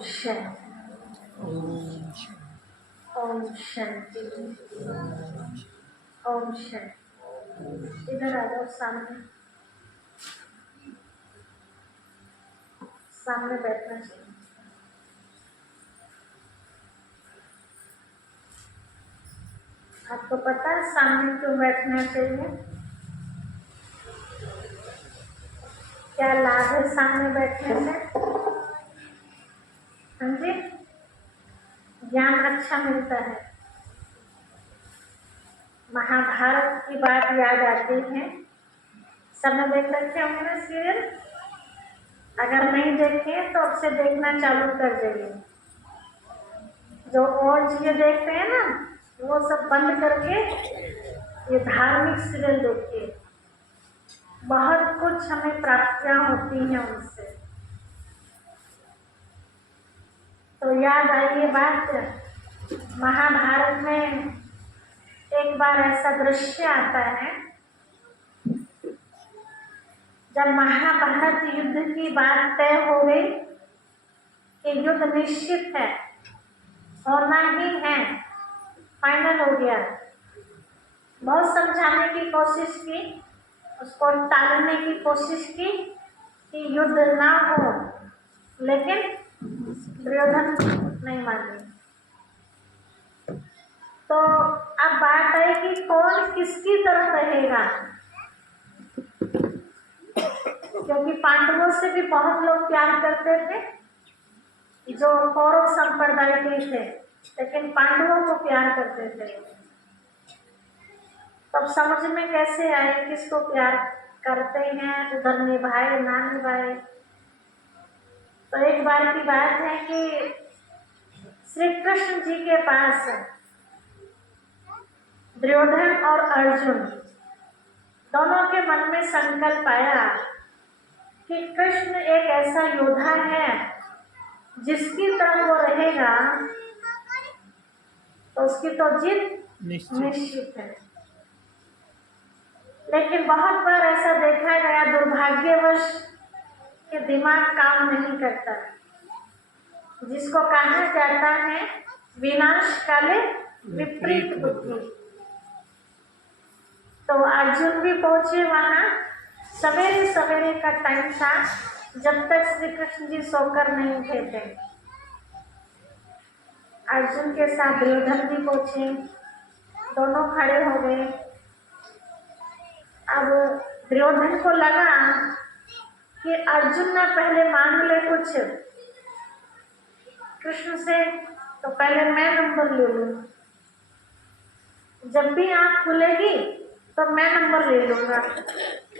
शांति। ओम शांति। ओम शांति। इधर आ जाओ, सामने सामने बैठना चाहिए। आपको पता है सामने क्यों बैठना चाहिए? क्या लाभ है सामने बैठने से? समझे? ज्ञान अच्छा मिलता है। महाभारत की बात याद आती है। सबने देख रखे होंगे ना सीरियल? अगर नहीं देखे तो अब से देखना चालू कर देंगे। जो और चीजें देखते हैं ना, वो सब बंद करके ये धार्मिक सीरियल देखिए। बहुत कुछ हमें प्राप्तियां होती हैं उनसे। तो याद आई ये बात, महाभारत में एक बार ऐसा दृश्य आता है जब महाभारत युद्ध की बात तय हो गई कि युद्ध निश्चित है, होना ही है, फाइनल हो गया। बहुत समझाने की कोशिश की, उसको टालने की कोशिश की कि युद्ध ना हो, लेकिन दुर्योधन नहीं माने। तो अब बात है कि कौन किसकी तरफ रहेगा, क्योंकि पांडवों से भी बहुत लोग प्यार करते थे जो कौरव संप्रदाय के थे, लेकिन पांडवों को प्यार करते थे। तब समझ में कैसे आए किसको प्यार करते हैं, उधर निभाए ना निभाए। तो एक बार की बात है कि श्री कृष्ण जी के पास दुर्योधन और अर्जुन दोनों के मन में संकल्प आया कि कृष्ण एक ऐसा योद्धा है जिसकी तरफ वो रहेगा तो उसकी तो जीत निश्चित है। लेकिन बहुत बार ऐसा देखा गया, दुर्भाग्यवश कि दिमाग काम नहीं करता, जिसको कहा जाता है विनाश काले विपरीत बुद्धि। तो अर्जुन भी पहुंचे वहां, सवेरे सवेरे का टाइम था, जब तक श्री कृष्ण जी सोकर नहीं उठे थे। अर्जुन के साथ दुर्योधन भी पहुंचे, दोनों खड़े हो गए। अब दुर्योधन को लगा कि अर्जुन ना पहले मांग ले कुछ कृष्ण से, तो पहले मैं नंबर ले लूं। जब भी आंख खुलेगी तो मैं नंबर ले लूंगा।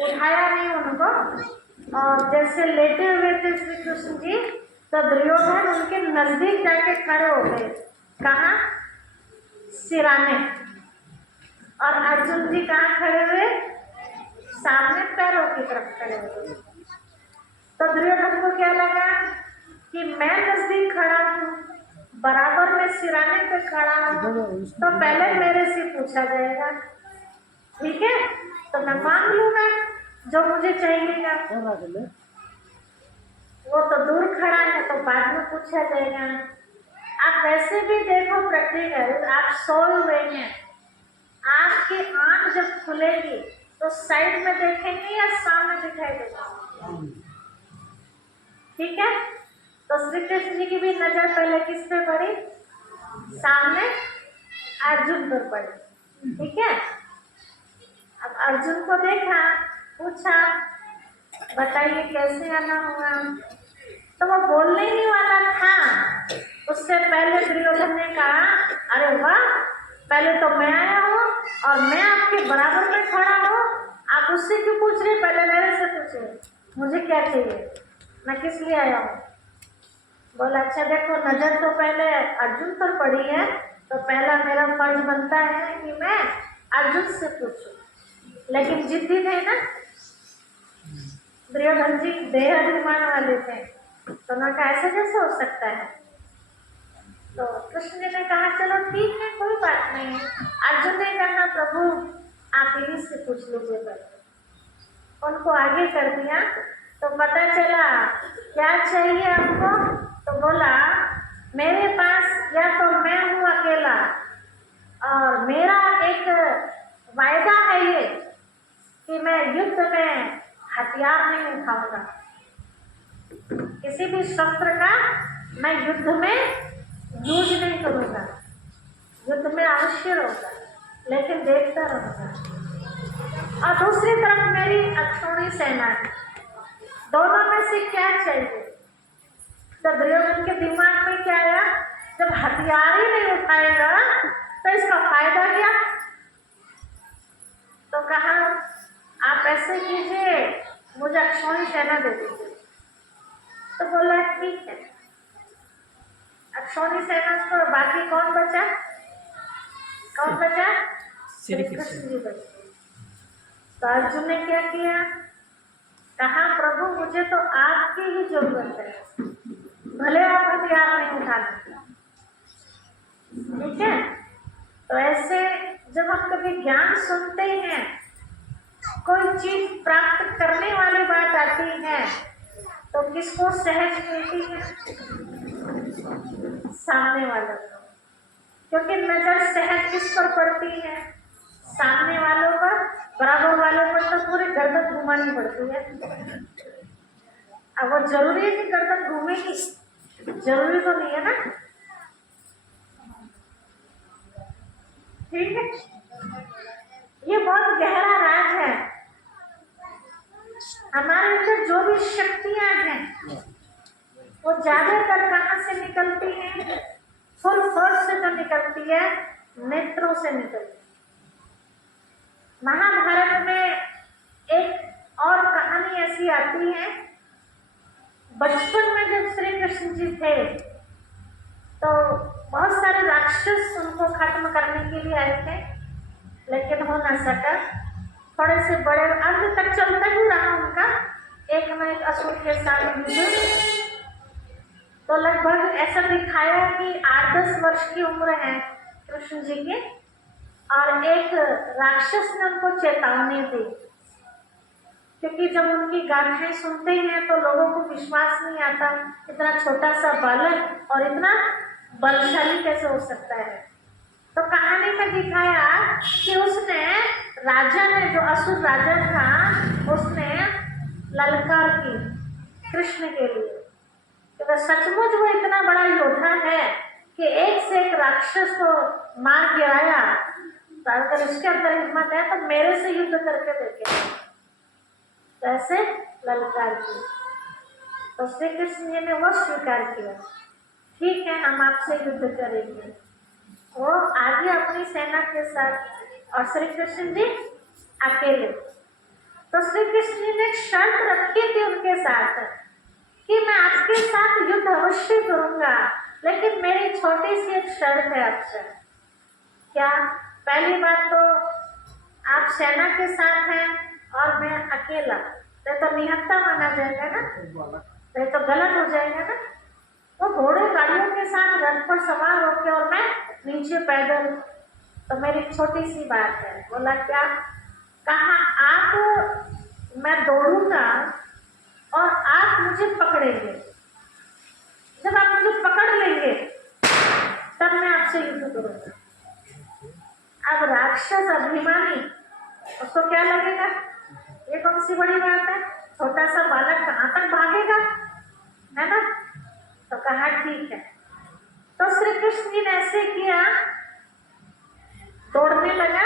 उठाया नहीं उनको, और जैसे लेटे हुए थे श्री कृष्ण जी, तो दुर्योधन उनके नजदीक जाके खड़े हो गए। कहाँ? सिराने। और अर्जुन जी कहाँ खड़े हुए? सामने पैरों की तरफ खड़े हुए। तो दुर्योधन को क्या लगा कि मैं नजदीक खड़ा हूँ, बराबर में सिराने पे खड़ा हूँ, तो पहले मेरे से पूछा जाएगा, ठीक है, तो मैं मांग लूंगा जो मुझे चाहिएगा। वो तो दूर खड़ा है तो बाद में पूछा जाएगा। आप वैसे भी देखो प्रैक्टिकल, आप सोए हुए हैं, आपकी आंख जब खुलेगी तो साइड में देखेंगे या सामने दिखाई देगा? ठीक है, तो श्री कृष्ण जी की भी नजर पहले किस पे पड़ी? सामने अर्जुन पर पड़ी। ठीक है, अब अर्जुन को देखा, पूछा बताइए कैसे आना हुआ, तो वो बोलने ही वाला था, उससे पहले दुर्योधन ने कहा, अरे वाह, पहले तो मैं आया हूँ और मैं आपके बराबर में खड़ा हूँ, आप उससे क्यों पूछ रहे? पहले मेरे से पूछे, मुझे क्या चाहिए, मैं किस लिए आया हूँ। बोला अच्छा देखो, नजर तो पहले अर्जुन पर पड़ी है, तो पहला मेरा फर्ज बनता है कि मैं अर्जुन से पूछूं। लेकिन जिद्दी थे ना दुर्योधन जी, देहाभिमान वाले थे, तो उन्होंने कहा ऐसे कैसे हो सकता है। तो कृष्ण जी ने कहा चलो ठीक है, कोई बात नहीं। अर्जुन ने कहा प्रभु आप इन्हीं से पूछ लीजिए पहले। उनको आगे कर दिया, तो पता चला क्या चाहिए आपको, तो बोला और मेरा एक वायदा है ये कि मैं युद्ध में हथियार नहीं उठाऊंगा, किसी भी शस्त्र का मैं युद्ध में यूज नहीं करूंगा, युद्ध में अवश्य रहूंगा लेकिन देखता रहूंगा। और दूसरी तरफ मेरी अक्षौणी सेना है। दोनों में से क्या चाहिए? तो दुर्योधन के दिमाग में क्या आया, जब हथियार ही नहीं उठाएगा तो इसका फायदा क्या? तो कहा आप ऐसे कीजिए, मुझे अक्षौणी सेना दे दीजिए। तो बोला ठीक है, अक्षौणी सेना को बाकी कौन बचा? कौन बचा? श्री कृष्ण जी बचे। तो अर्जुन ने क्या किया? कहा प्रभु मुझे तो आपकी ही जरूरत है, भले आप हथियार नहीं उठाते। ठीक है, तो ऐसे जब हम कभी ज्ञान सुनते हैं, कोई चीज प्राप्त करने वाली बात आती है, तो किसको सहज मिलती है? सामने वालों को। क्योंकि नजर सहज किस पर पड़ती है? सामने वालों पर। बराबर वालों पर तो पूरी गर्दन घुमानी पड़ती है। अब वो जरूरी है कि गर्दन घूमेगी? जरूरी तो नहीं है ना। ठीक है, ये बहुत गहरा राज है। हमारे अंदर जो भी शक्तियां हैं वो ज्यादातर कहाँ से निकलती हैं? फुल फोर्स से जो निकलती है, नेत्रों से निकलती है। महाभारत में एक और कहानी ऐसी आती है, बचपन में जब श्री कृष्ण जी थे तो बहुत सारे राक्षस उनको खत्म करने के लिए आए थे, लेकिन हो न सका। थोड़े से बड़े अंत तक चलता ही रहा उनका एक न एक असुर के साथ युद्ध। तो लगभग ऐसा दिखाया कि 8-10 वर्ष की उम्र है कृष्ण जी की, और एक राक्षस ने उनको चेतावनी दी, क्योंकि जब उनकी गाथाएं सुनते हैं तो लोगों को विश्वास नहीं आता, इतना छोटा सा बालक और इतना बलशाली कैसे हो सकता है। तो कहानी में दिखाया कि उसने, राजा ने, जो असुर राजा था, उसने ललकार की कृष्ण के लिए कि वह सचमुच वो इतना बड़ा योद्धा है कि एक से एक राक्षस को मार गिराया, तो अगर उसके अंदर हिम्मत है तो मेरे से युद्ध करके देखे। कैसे? ललकार की। तो श्री कृष्ण जी ने वो स्वीकार किया, ठीक है हम आपसे युद्ध करेंगे। वो आगे अपनी सेना के साथ और श्री कृष्ण जी अकेले। तो श्री कृष्ण जी ने शर्त रखी थी उनके साथ कि मैं आपके साथ युद्ध अवश्य करूंगा, लेकिन मेरी छोटी सी एक शर्त है आपसे। क्या? पहली बात तो आप सेना के साथ हैं और मैं अकेला, तो निहत्था माना जाएगा ना, तो गलत हो जाएगा ना। वो घोड़े गाड़ियों के साथ रथ पर सवार होकर और मैं नीचे पैदल, तो मेरी छोटी सी बात है। बोला क्या? कहा आप, मैं दौड़ूंगा और आप मुझे पकड़ेंगे, जब आप मुझे पकड़ लेंगे तब मैं आपसे युद्ध करूंगा। अब राक्षस अभिमानी, उसको क्या लगेगा ये कौन सी बड़ी बात है, छोटा सा बालक कहाँ तक भागेगा, है ना। तो कहा ठीक है। तो श्री कृष्ण जी ने ऐसे किया, दौड़ने लगा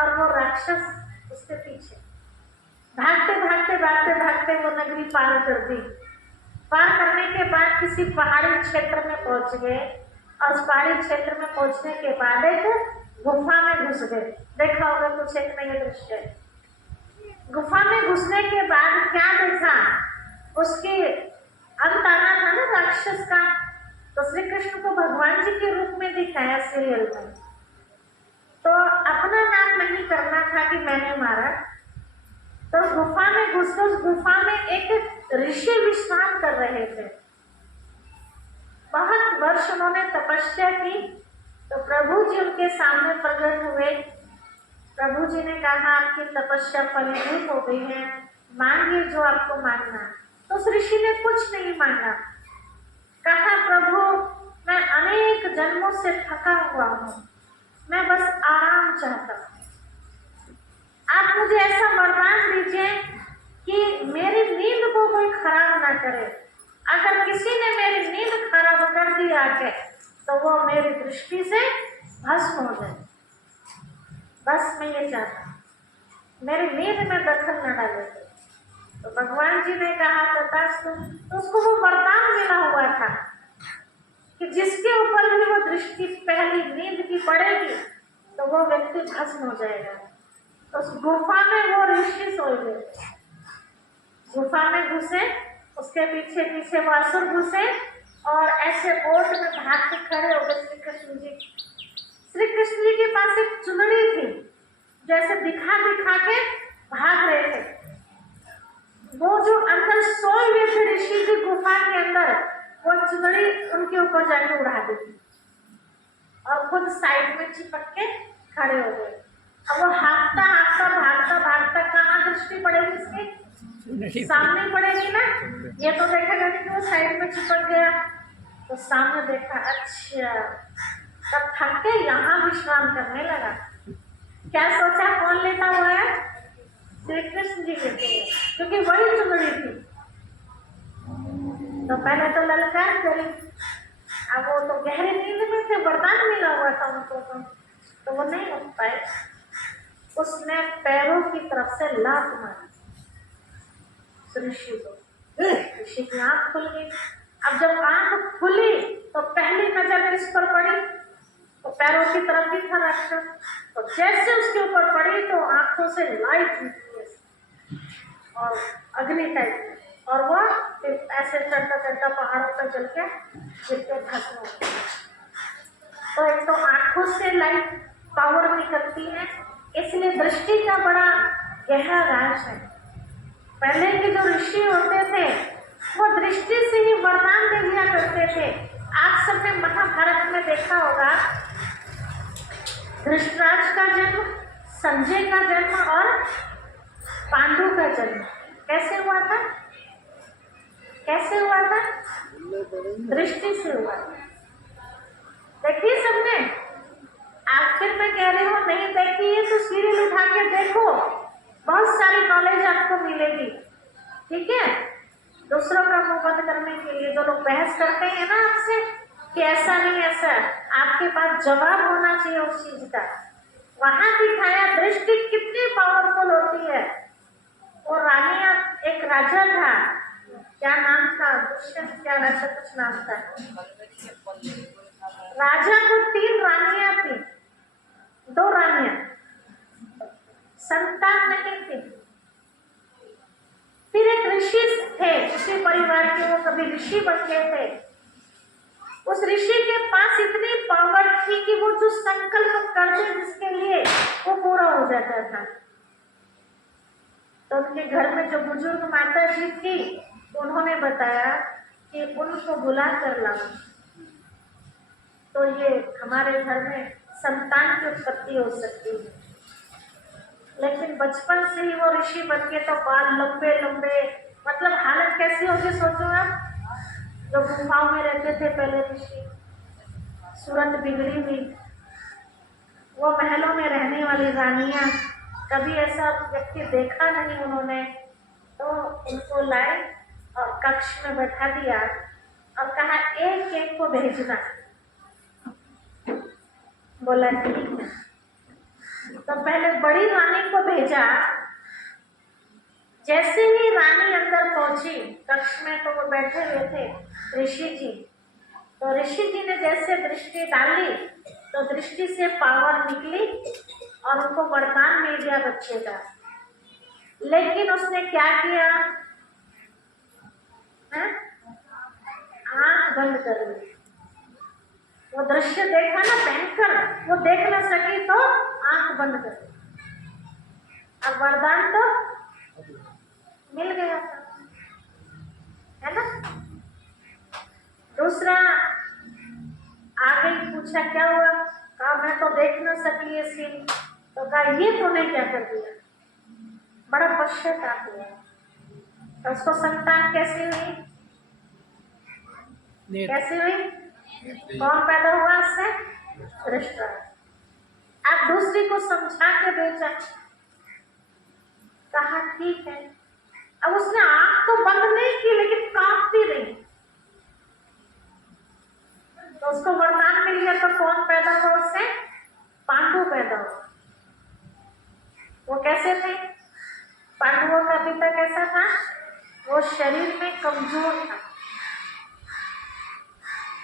और वो राक्षस उसके पीछे भागते भागते भागते भागते वो नगरी पार कर दी। पार करने के बाद किसी पहाड़ी क्षेत्र में पहुंच गए, और उस पहाड़ी क्षेत्र में पहुंचने के बाद एक गुफा में घुस गए। देखा होगा कुछ एक नया दृश्य। गुफा में घुसने के बाद क्या देखा, उसके अंत आना था ना राक्षस का, तो श्री कृष्ण को भगवान जी के रूप में दिखाया सीरियल में। तो अपना नाम नहीं करना था कि मैंने मारा। तो गुफा में घुस, उस गुफा में एक ऋषि विश्राम कर रहे थे। बहुत वर्ष उन्होंने तपस्या की, तो प्रभु जी उनके सामने प्रकट हुए। प्रभु जी ने कहा आपकी तपस्या फलीभूत हो गई है, मांगिए जो आपको मांगना। तो उस ऋषि ने कुछ नहीं मांगा। कहा प्रभु मैं अनेक जन्मों से थका हुआ हूँ, मैं बस आराम चाहता हूँ। आप मुझे ऐसा वरदान दीजिए कि मेरी नींद को कोई खराब ना करे। अगर किसी ने मेरी नींद खराब कर दी आके, तो वो मेरी दृष्टि से भस्म हो जाए। बस मैं ये चाहता हूँ, मेरी नींद में दखल न डाले। तो भगवान जी ने कहा तथास्तु। तो उसको वो वरदान मिला हुआ था कि जिसके ऊपर भी वो दृष्टि पहली नींद की पड़ेगी, तो वो व्यक्ति भस्म हो जाएगा। तो उस गुफा में वो ऋषि सोए हुए, गुफा में घुसे, उसके पीछे पीछे वो असुर घुसे और ऐसे ओट में भाग के खड़े हो गए श्री कृष्ण जी। श्री कृष्ण जी के पास एक चुनरी थी, जैसे दिखा दिखा के भाग रहे थे। वो जो अंदर सोए हुए थे ऋषि की गुफा के अंदर, वो चुनरी उनके ऊपर जाके उड़ा दी और खुद साइड में चिपक के खड़े हो गए। अब वो हाँफता हाँफता भागता भागता कहाँ दृष्टि पड़ेगी इसकी? सामने पड़ेगी ना। ये तो देखेगा कि वो साइड में चिपक गया, तो सामने देखा, अच्छा। तब थक के यहाँ विश्राम करने लगा। क्या सोचा कौन लेता हुआ है? श्री कृष्ण जी लेते हैं, क्योंकि वही चुनरी थी। तो पहले तो ललकार करी, अब वो तो गहरी नींद में थे, वरदान मिला हुआ था उनको, तो वो नहीं उठ पाए। उसने पैरों की तरफ से लात मारी ऋषि को। ऋषि की आंख खुल गई। अब जब आंख खुली तो पहली नजर किस पर पड़ी? तो पैरों की तरफ ही था राक्षस। तो जैसे उसके ऊपर पड़ी तो आंखों से लाइट निकली और अग्नि टाइप में, और वो फिर ऐसे चढ़ता चढ़ता पहाड़ों पर चल के गिर के भस्म हो गया। तो एक तो आंखों से लाइट पावर निकलती है, इसलिए दृष्टि का बड़ा गहरा राज है। पहले के जो ऋषि होते थे वो दृष्टि से ही वरदान दे दिया करते थे। आप सबने महाभारत में देखा होगा, धृतराष्ट्र का जन्म, संजय का जन्म और पांडु का जन्म कैसे हुआ था? कैसे हुआ था? दृष्टि से हुआ। देखिए सबने, आखिर में कह रही हूँ, नहीं देखी है तो सीरियल उठा के देखो, बहुत सारी नॉलेज आपको मिलेगी। ठीक है? दूसरों का मुंह बंद करने के लिए जो लोग बहस करते हैं ना आपसे कि ऐसा नहीं ऐसा, आपके पास जवाब होना चाहिए उस चीज का। वहां दिखाया दृष्टि कितनी पावरफुल होती है। और रानिया, एक राजा था, क्या नाम था? दुष्यंत, क्या ऐसा कुछ नाम था। राजा को 3 रानियां थी, 2 रानियां, संतान नहीं थी। फिर एक ऋषि थे, उसी परिवार के, वो कभी ऋषि बन गए थे। उस ऋषि के पास इतनी पावर थी कि वो जो संकल्प करते जिसके लिए, वो पूरा हो जाता था। तो उनके घर में जो बुजुर्ग माता जी थी, उन्होंने बताया कि उनको बुला कर लाओ, तो ये हमारे घर में संतान की उत्पत्ति हो सकती है। लेकिन बचपन से ही वो ऋषि बन के तो बाल लंबे लंबे, मतलब हालत कैसी होगी सोचो आप। जो गुफाओं में रहते थे पहले ऋषि, सूरत बिगड़ी हुई, वो महलों में रहने वाली रानियां, कभी ऐसा व्यक्ति देखा नहीं उन्होंने। तो उनको लाए और कक्ष में बैठा दिया और कहा एक एक को भेजना। बोला ठीक है। तो पहले बड़ी रानी को भेजा। जैसे ही रानी अंदर पहुंची कक्ष में, तो वो बैठे हुए थे ऋषि जी। तो ऋषि जी ने जैसे दृष्टि डाली तो दृष्टि से पावर निकली और उनको वरदान मिल गया बच्चे का। लेकिन उसने क्या किया? आंख बंद कर ली। वो दृश्य देखा ना भयंकर, वो देख न सकी तो आंख बंद कर ली। अब वरदान तो मिल गया था, है ना। दूसरा आ गई, पूछा क्या हुआ? कहा मैं तो देख न सकी ये सीन। तो कहा ये तूने क्या कर दिया? बड़ा पश्चाताप हुआ। तो उसको संतान कैसे हुई? कैसे हुई? कौन पैदा हुआ उससे? धृतराष्ट्र। आप दूसरी को समझा के बेचा, कहा ठीक है। अब उसने आंख तो बंद नहीं की लेकिन कांपती रही, तो उसको वरदान मिल गया। तो कौन पैदा हुआ उससे? पांडु पैदा हुआ। वो कैसे थे? पांडवों का पिता कैसा था? वो शरीर में कमजोर था।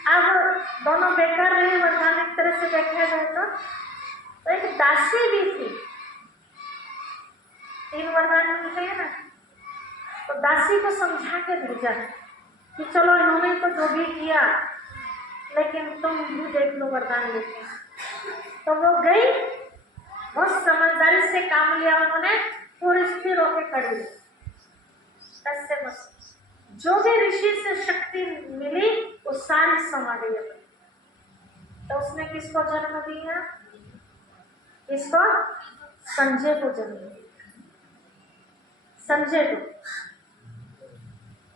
अब दोनों बेकार रहे, वरदान एक तरह से देखा जाए तो एक दासी भी थी। 3 वरदान मिलते हैं ना, तो दासी को समझा के भेजा कि चलो इन्होंने तो जो भी किया लेकिन तुम भी देख लो वरदान लेके। तो वो गई, बहुत समझदारी से काम लिया उन्होंने, पूरी स्थिर होकर खड़ी। ऐसे बस जो भी ऋषि से शक्ति मिली वो सारी समाधि है। तो उसने किसको जन्म दिया? इसको संजय को जन्म दिया। संजय को,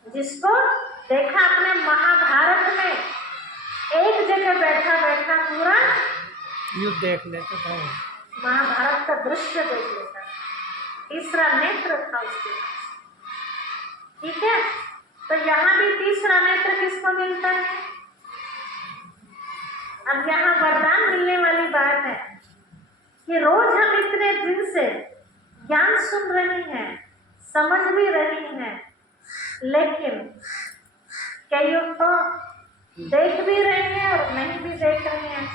जिसको देखा अपने महाभारत में एक जगह बैठा बैठा पूरा युद्ध देख लेता था, महाभारत का दृश्य देख लेता। तीसरा नेत्र था उसके पास, ठीक है। तो यहाँ भी तीसरा नेत्र किसको मिलता है? अब यहाँ वरदान मिलने वाली बात है कि रोज हम इतने दिन से ज्ञान सुन रही हैं, समझ भी रही हैं, लेकिन कईयों को देख भी रहे हैं और नहीं भी देख रहे हैं,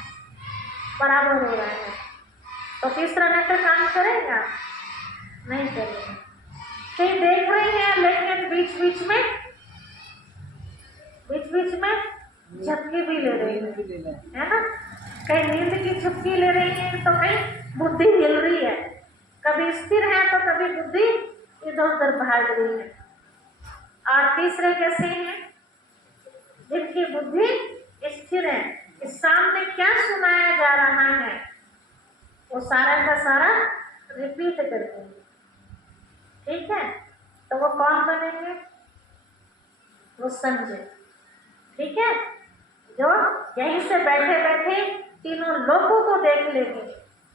बराबर हो रहा है। तो तीसरा नेत्र काम करेगा? नहीं करेगा। कहीं देख रहे हैं लेकिन बीच बीच में झपकी भी ले रही है ना। कहीं नींद की झपकी ले रही है तो कहीं बुद्धि हिल रही है, कभी स्थिर है तो कभी बुद्धि इधर उधर भाग रही है। और तीसरे कैसे हैं? जिनकी बुद्धि स्थिर है, इस सामने क्या सुनाया जा रहा है वो सारा का सारा रिपीट करते हैं, ठीक है। तो वो कौन बनेंगे? वो संजय, ठीक है, जो यहीं से बैठे बैठे तीनों लोगों को देख लेंगे।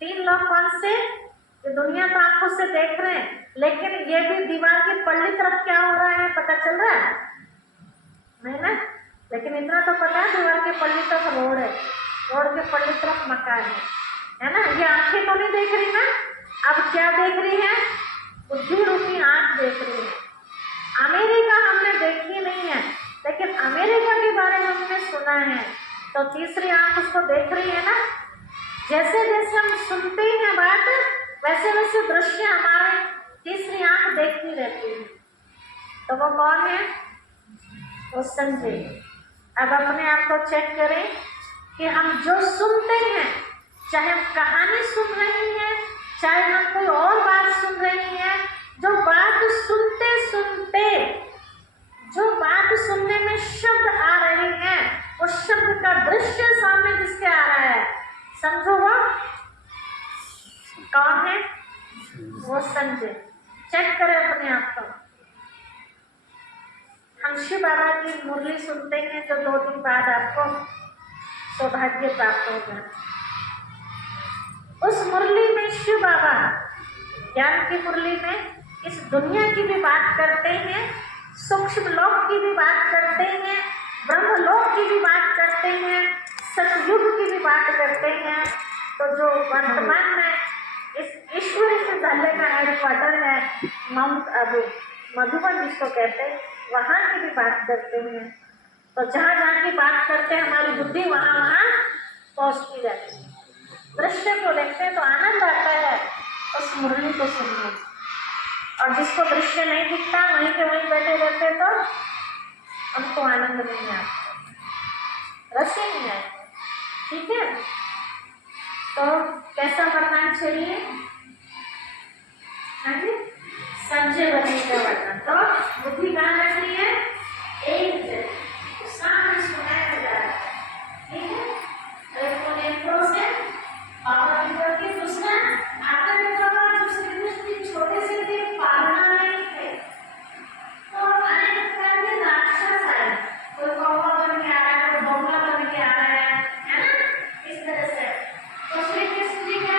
3 लोग कौन से? ये दुनिया तो आंखों से देख रहे हैं, लेकिन ये भी दीवार की पल्ली तरफ क्या हो रहा है पता चल रहा है? नहीं ना, लेकिन इतना तो पता है दीवार के पल्ली तरफ रोड है, रोड के पल्ली तरफ मकान है ना। ये आंखें तो नहीं देख रही ना, अब क्या देख रही है? बुद्धि रूपी आंख देख रही है। अमेरिका हमने देखी नहीं है, लेकिन अमेरिका के बारे में हमने सुना है, तो तीसरी आंख उसको देख रही है ना। जैसे जैसे हम सुनते हैं बात, वैसे वैसे दृश्य हमारे तीसरी आंख देखती रहती है। तो वो कौन है? वो संजय। अब अपने आप को चेक करें कि हम जो सुनते हैं, चाहे हम कहानी सुन रही हैं, चाहे हम कोई और बात सुन रही हैं, जो बात सुनते सुनते जो बात सुनने में शब्द आ रहे हैं, वो शब्द का दृश्य सामने जिसके आ रहा है, समझो वो कौन है? वो संजय। चेक करें अपने आप को। हम शिव बाबा की मुरली सुनते हैं, जो 2 दिन बाद आपको सौभाग्य प्राप्त होगा। उस मुरली में शिव बाबा ज्ञान की मुरली में इस दुनिया की भी बात करते हैं, सूक्ष्म लोक की भी बात करते हैं, ब्रह्मलोक की भी बात करते हैं, सतयुग की भी बात करते हैं। तो जो वर्तमान में इस ईश्वरी विद्यालय का हेडक्वार्टर है माउंट आबू, मधुबन जिसको कहते हैं, वहाँ की भी बात करते हैं। तो जहाँ जहाँ की बात करते हैं हमारी बुद्धि वहाँ वहाँ पहुँचती जाती है। दृश्य को देखते हैं तो आनंद आता है उस मुरली को सुनने, और जिसको दृश्य नहीं दिखता वहीं के वहीं बैठे रहते तो हमको आनंद नहीं आता, रस ही नहीं आता, ठीक है। तो कैसा वरदान चाहिए? संजय बनने का वरदान। तो बुद्धि कहाँ रखनी है? एक जगह सामने सुनाया जा रहा है, ठीक है। एक नेत्रों से पावर की करके, दूसरा आकर छोटे से भी पालना नहीं थे, तो अनेक प्रकार के राक्षस आए, कोई कौवा बन के आ रहा है, कोई बगुला बन के आ रहा है ना, इस तरह से। तो श्री कृष्ण जी क्या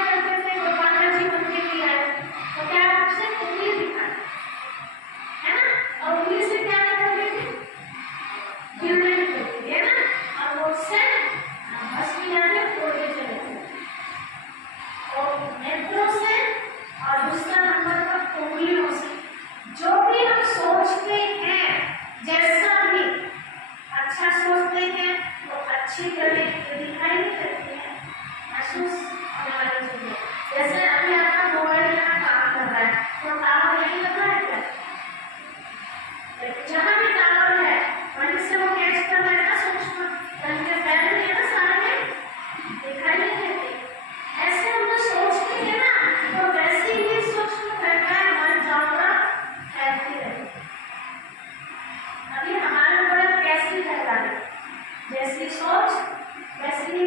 अच्छी तरह दिखाई नहीं देती है, महसूस होने वाली चीजें। जैसे अभी आपका मोबाइल यहाँ काम कर रहा है तो टावर यहीं लग रहा है क्या? जहाँ भी टावर है वहीं से वो कैच कर रहा है ना, सूक्ष्म रंग के फैल रही है ना, सारे दिखाई नहीं देती। ऐसे हम लोग सोचते हैं ना तो वैसे ही सूक्ष्म घटनाएं हमारे चारों तरफ फैलती रहती है। अभी हमारे ऊपर कैसी फैला है, जैसी सोच वैसी ही